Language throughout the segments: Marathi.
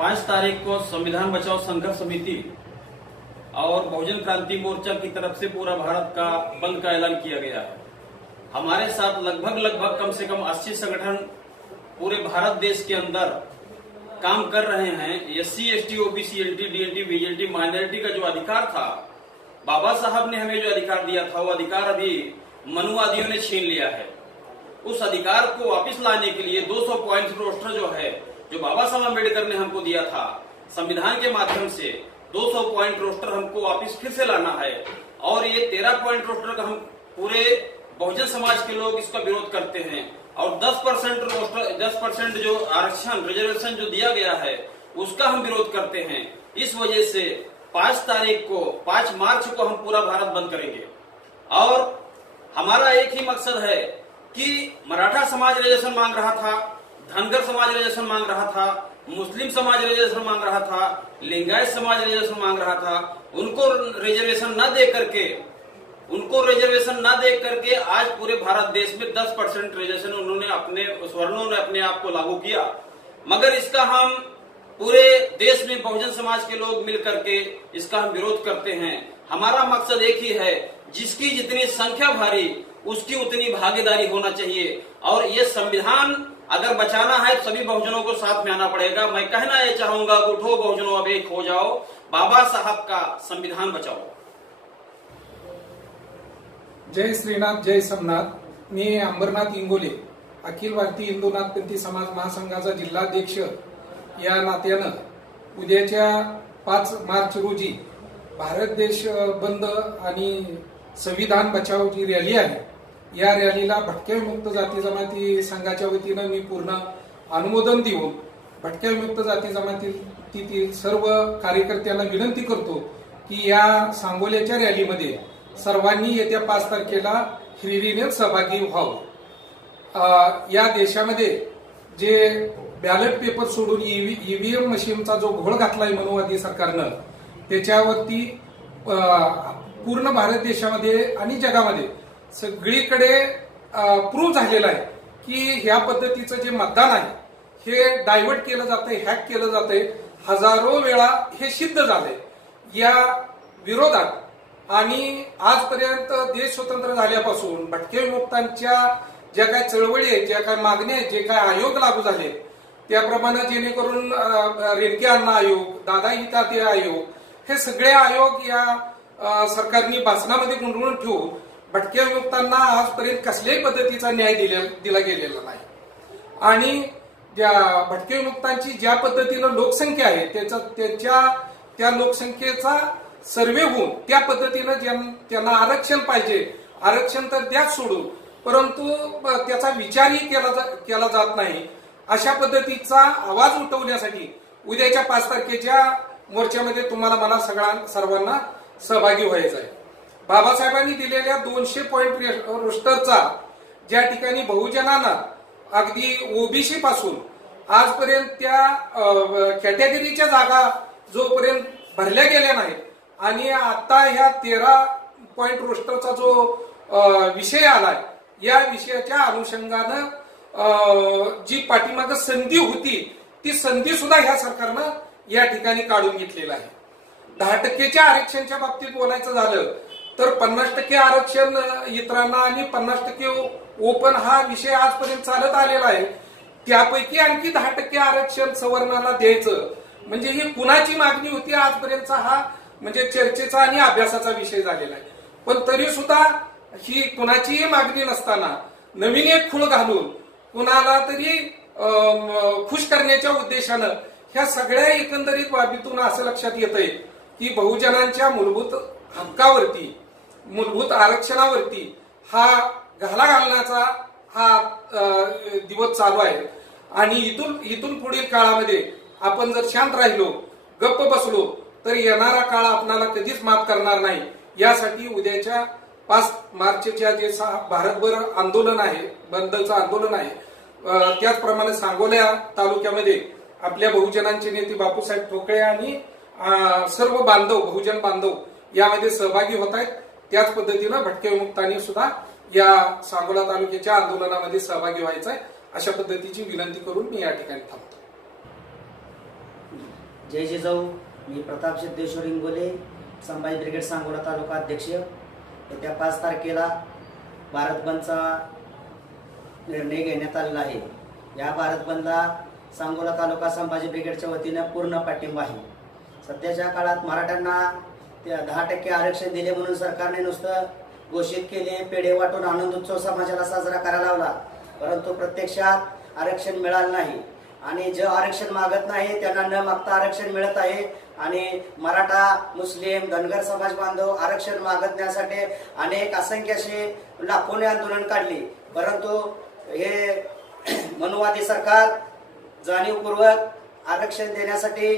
5 तारीख को संविधान बचाओ संघर्ष समिति और बहुजन क्रांति मोर्चा की तरफ से पूरा भारत का बंद का ऐलान किया गया है। हमारे साथ लगभग कम से कम 80 संगठन पूरे भारत देश के अंदर काम कर रहे हैं। SC, ST, OBC, LT, DLT, VLT minority का जो अधिकार था, बाबा साहब ने हमें जो अधिकार दिया था, वो अधिकार अभी मनुवादियों ने छीन लिया है। उस अधिकार को वापस लाने के लिए 200 पॉइंट रोस्टर जो है, जो बाबा साहब अम्बेडकर ने हमको दिया था संविधान के माध्यम से, 200 पॉइंट रोस्टर हमको वापस फिर से लाना है। और ये 13 पॉइंट रोस्टर का हम पूरे बहुजन समाज के लोग इसका विरोध करते हैं। और 10% जो आरक्षण रिजर्वेशन जो दिया गया है उसका हम विरोध करते हैं। इस वजह से 5 मार्च को हम पूरा भारत बंद करेंगे। और हमारा एक ही मकसद है कि मराठा समाज रिजर्वेशन मांग रहा था, धनगर समाज रिजर्वेशन मांग रहा था, मुस्लिम समाज रिजर्वेशन मांग रहा था, लिंगायत समाज रिजर्वेशन मांग रहा था। उनको रिजर्वेशन न दे करके आज पूरे भारत देश में 10% रिजर्वेशन उन्होंने अपने स्वर्णों ने अपने आप को लागू किया। मगर इसका हम पूरे देश में बहुजन समाज के लोग मिल करके इसका हम विरोध करते हैं। हमारा मकसद एक ही है, जिसकी जितनी संख्या भारी उसकी उतनी भागीदारी होना चाहिए। और ये संविधान अगर बचाना है तो सभी बहुजनों को साथ में आना पड़ेगा। मैं कहना ये चाहूंगा, उठो बहुजनों अब एक हो जाओ, बाबा साहब का संविधान बचाओ। जय श्रीनाथ, जय सोमनाथ। मी अंबरनाथ इंगोले, अखिल भारतीय हिंदू नाथपंथी समाज महासंघाचा जिल्हाध्यक्ष या नात्यानं उद्याच्या 5 मार्च रोजी भारत देश बंद आणि संविधान बचाव जी रॅली आहे, या रॅलीला भटक्या विमुक्त जाती जमाती संघाच्या वतीनं मी पूर्ण अनुमोदन देऊन भटक्या विमुक्त जाती जमातीतील सर्व कार्यकर्त्यांना विनंती करतो की या सांगोल्याच्या रॅलीमध्ये सर्वांनी येत्या 5 तारखेला हिरिरीने सहभागी व्हावं। या देशामध्ये जे बॅलेट पेपर सोडून EVM मशीनचा जो घोळ घातलाय मनुवादी सरकारनं, त्याच्यावरती पूर्ण भारत देशामध्ये आणि जगामध्ये सगळीकडे प्रूव्ह झालेला आहे की ह्या पद्धतीचं जे मतदान आहे हे डायव्हर्ट केलं जातंय, हॅक केलं जातंय, हजारो वेळा हे सिद्ध झालंय। या विरोधात आणि आजपर्यंत देश स्वतंत्र झाल्यापासून भटके विमुक्तांच्या ज्या काय चळवळी आहेत, ज्या काय मागण्या आहेत, जे काय आयोग लागू झाले, त्याप्रमाणे जेणेकरून रेणके अण्णा आयोग, दादा हिताते आयोग, हे सगळे आयोग या सरकारने भाषणामध्ये गुंडळून ठेवून भटक्या विमुक्तांना आजपर्यंत कसल्याही पद्धतीचा न्याय दिला गेलेला नाही। आणि ज्या भटक्या विमुक्तांची ज्या पद्धतीनं लोकसंख्या आहे त्या लोकसंख्येचा सर्वे होऊन त्या पद्धतीनं त्यांना आरक्षण पाहिजे, आरक्षण तर द्याच सोडून, परंतु त्याचा विचारही केला जात नाही। अशा पद्धतीचा आवाज उठवण्यासाठी उद्याच्या 5 तारखेच्या मोर्चामध्ये तुम्हाला मला सर्वांना सहभागी व्हायचं आहे। बाबासाहेबांनी दिलेल्या 200 पॉइंट रोस्टरचा ज्या ठिकाणी बहुजनांना अगदी OBC पासून आजपर्यंत त्या कॅटेगरीच्या जागा जोपर्यंत भरल्या गेल्या नाहीत आणि आता ह्या 13 पॉइंट रोस्टरचा जो विषय आलाय, या विषयाच्या अनुषंगानं जी पाठीमागं संधी होती ती संधी सुद्धा ह्या सरकारनं या ठिकाणी काढून घेतलेला आहे। 10% आरक्षणच्या बाबतीत बोलायचं झालं तर 50% आरक्षण इतरांना आणि 50% ओपन हा विषय आजपर्यंत चालत आलेला आहे। त्यापैकी आणखी 10% आरक्षण सवर्णाला द्यायचं म्हणजे ही कुणाची मागणी होती आजपर्यंतचा हा म्हणजे चर्चेचा आणि अभ्यासाचा विषय झालेला आहे। पण तरी सुद्धा ही कुणाचीही मागणी नसताना नवीन एक खूळ घालून कुणाला तरी खुश करण्याच्या उद्देशानं ह्या सगळ्या एकंदरीत बाबीतून असं लक्षात येतंय की बहुजनांच्या मूलभूत हक्कावरती, मूलभूत आरक्षणावरती हा घाला घालण्याचा हा दिवस चालू आहे। आणि इथून पुढील काळामध्ये आपण जर शांत राहिलो, गप्प बसलो तर येणारा काळ आपल्याला कधीच माफ करणार नाही। यासाठी उद्याच्या 5 मार्चच्या जे भारतभर आंदोलन आहे, बंदचं आंदोलन आहे, त्याचप्रमाणे सांगोला तालुक्यामध्ये आपल्या बहुजनांचे नेते बापूसाहेब ठोकळे आणि सर्व बहुजन बांधव यामध्ये सहभागी होत आहेत। त्याच पद्धतीनं भटक्या विमुक्तांनी सुद्धा या सांगोला तालुक्याच्या आंदोलनामध्ये सहभागी व्हायचं आहे, अशा पद्धतीची विनंती करून मी या ठिकाणी थांबतो। जय जिजाऊ. मी प्रताप सिद्धेश्वर इंगोले, संभाजी ब्रिगेड सांगोला तालुका अध्यक्ष. येत्या 5 तारखेला भारत बंदचा निर्णय घेण्यात आलेला आहे. या भारत बंदला सांगोला तालुका संभाजी ब्रिगेडच्या वतीने पूर्ण पाठिंबा आहे. सध्याच्या काळात मराठ्यांना 10% आरक्षण दिले म्हणून सरकारने नुसतं घोषित केले, पेढे वाटून आनंद उत्सव समाजाला साजरा करायला लावला, परंतु प्रत्यक्षात आरक्षण मिळालं नाही. आणि जे आरक्षण मागत नाही त्यांना न मागता आरक्षण मिळत आहे. आणि मराठा, मुस्लिम, धनगर समाज बांधव आरक्षण मागण्यासाठी अनेक असंख्य असे लाखोने आंदोलन काढली, परंतु हे मनुवादी सरकार जाणीवपूर्वक आरक्षण देण्यासाठी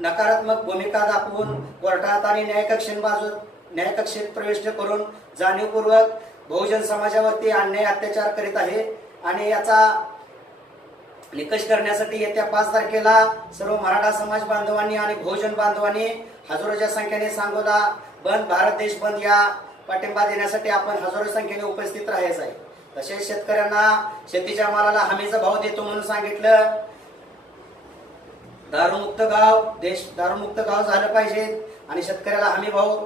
नकारात्मक भूमिका दाखवून कोर्टात आणि न्यायकक्षेत प्रवेश करून जाणीवपूर्वक बहुजन समाजावरती अन्याय अत्याचार करीत आहे. आणि याचा निकष करण्यासाठी येत्या 5 तारखेला सर्व मराठा समाज बांधवांनी आणि बहुजन बांधवांनी हजारोच्या संख्येने सांगोला बंद, भारत देश बंद या पाठिंबा देण्यासाठी आपण हजारो संख्येने उपस्थित राहायचं आहे. तसेच शेतकऱ्यांना शेतीच्या मालाला हमीचा भाव देतो म्हणून सांगितलं. दारूमुक्त गाव झालं पाहिजे आणि शेतकऱ्याला हमी भाव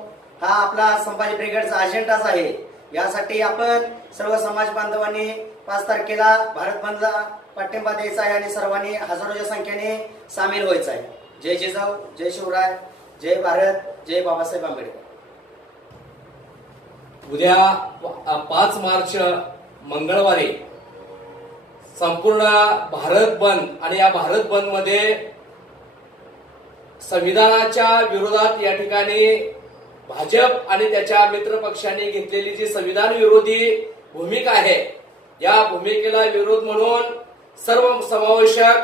हा आपला संभाजी ब्रिगेडचा अजेंडाच आहे. यासाठी आपण सर्व समाज बांधवांनी 5 तारखेला भारत बंदला पाठिंबा द्यायचा आहे आणि सर्वांनी हजारोच्या संख्येने सामील व्हायचं आहे. जय जिजाऊ, जय शिवराय, जय भारत, जय बाबासाहेब आंबेडकर. उद्या 5 मार्च मंगळवारी संपूर्ण भारत बंद आणि या भारत बंद मध्ये संविधानाच्या विरोधात या ठिकाणी भाजप आणि त्याच्या मित्र पक्षांनी घेतलेली जी संविधान विरोधी भूमिका आहे, या भूमिकेला विरोध म्हणून सर्व समावेशक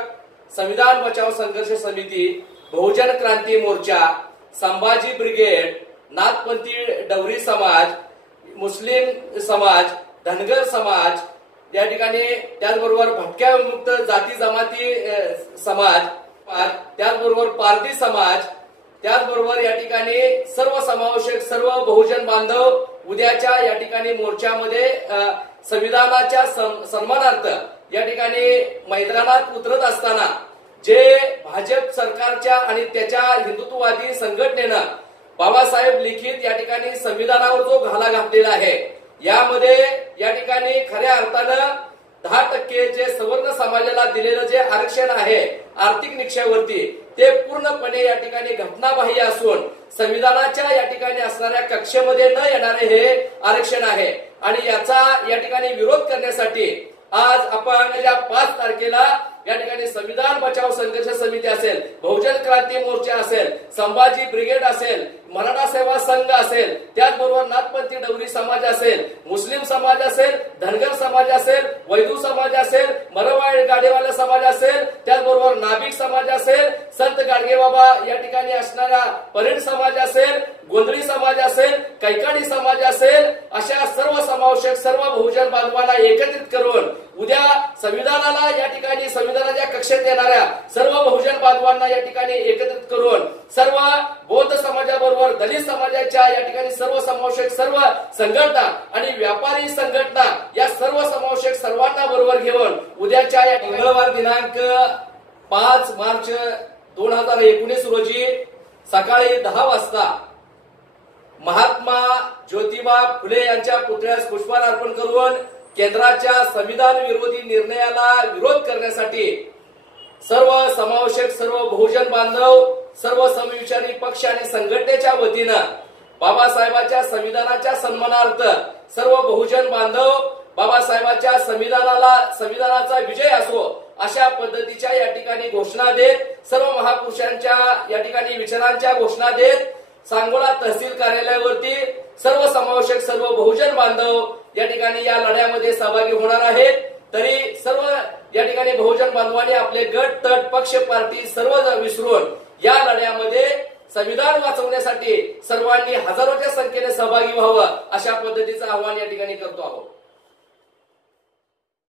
संविधान बचाव संघर्ष समिती, बहुजन क्रांती मोर्चा, संभाजी ब्रिगेड, नाथपंथी डवरी समाज, मुस्लिम समाज, धनगर समाज या ठिकाणी, त्याचबरोबर भटक्या विमुक्त जाती जमाती समाज, त्याचबरोबर पारधी समाज, त्याचबरोबर या ठिकाणी सर्व समावेशक सर्व बहुजन बांधव उद्याच्या या ठिकाणी मोर्चामध्ये संविधानाच्या सन्मानार्थ या ठिकाणी मैदानात उतरत असताना जे भाजप सरकारच्या आणि त्याच्या हिंदुत्ववादी संघटनेनं बाबासाहेब लिखित या ठिकाणी संविधानावर जो घाला घातलेला आहे, यामध्ये या ठिकाणी खऱ्या अर्थानं 10% जे सवर्ण समाजाला दिलेलं जे आरक्षण आहे आर्थिक निकषावरती, ते पूर्णपणे या ठिकाणी घटनाबाह्य असून संविधानाच्या या ठिकाणी असणाऱ्या कक्षेमध्ये न येणारे हे आरक्षण आहे. आणि याचा या ठिकाणी विरोध करण्यासाठी आज आपण या 5 तारखेला या ठिकाणी संविधान बचाव संघर्ष समिती असेल, बहुजन क्रांती मोर्चा असेल, संभाजी ब्रिगेड असेल, मराठा सेवा संघ असेल, त्याचबरोबर नाथपंथी डवरी समाज असेल, मुस्लिम समाज असेल, धनगर समाज असेल, वैदू समाज असेल, मरवाड गाडेवाला समाज असेल, त्याचबरोबर नाभिक समाज असेल, संत गाडगे बाबा या ठिकाणी असणारा परेड समाज असेल, गोंधळी समाज असेल, कैकाडी समाज असेल, अशा सर्व समावेशक सर्व बहुजन बांधवांना एकत्रित करून उद्या संविधानाला या ठिकाणी संविधानाच्या कक्षेत येणाऱ्या सर्व बहुजन बांधवांना या ठिकाणी एकत्रित करून सर्व बौद्ध समाजाबरोबर दलित समाजाच्या या ठिकाणी सर्व समावेशक सर्व संघटना आणि व्यापारी संघटना या सर्व समावेशक सर्वांना बरोबर घेऊन उद्याच्या या मंगळवार दिनांक 5 मार्च 2019 रोजी सकाळी 10 वाजता महात्मा ज्योतिबा फुले यांच्या पुतळ्यास पुष्पहार अर्पण करून केंद्राच्या संविधान विरोधी निर्णयाला विरोध करण्यासाठी सर्व समावेशक सर्व बहुजन बांधव सर्व समविचारी पक्ष आणि संघटनेच्या वतीनं बाबासाहेबांच्या संविधानाच्या सन्मानार्थ सर्व बहुजन बांधव बाबासाहेबांच्या संविधानाचा विजय असो अशा पद्धतीच्या या ठिकाणी घोषणा देत सर्व महापुरुषांच्या या ठिकाणी विचारांच्या घोषणा देत सांगोला तहसील कार्यालयावरती सर्व समावेशक सर्व बहुजन बांधव या ठिकाणी या लढ्यामध्ये सहभागी होणार आहेत. तरी सर्व या ठिकाणी बहुजन बांधवांनी आपले गट तट पक्ष पार्टी सर्व विसरून या लढ्यामध्ये संविधान वाचवण्यासाठी सर्वांनी हजारोच्या संख्येने सहभागी व्हावं अशा पद्धतीचं आवाहन या ठिकाणी करतो आहोत.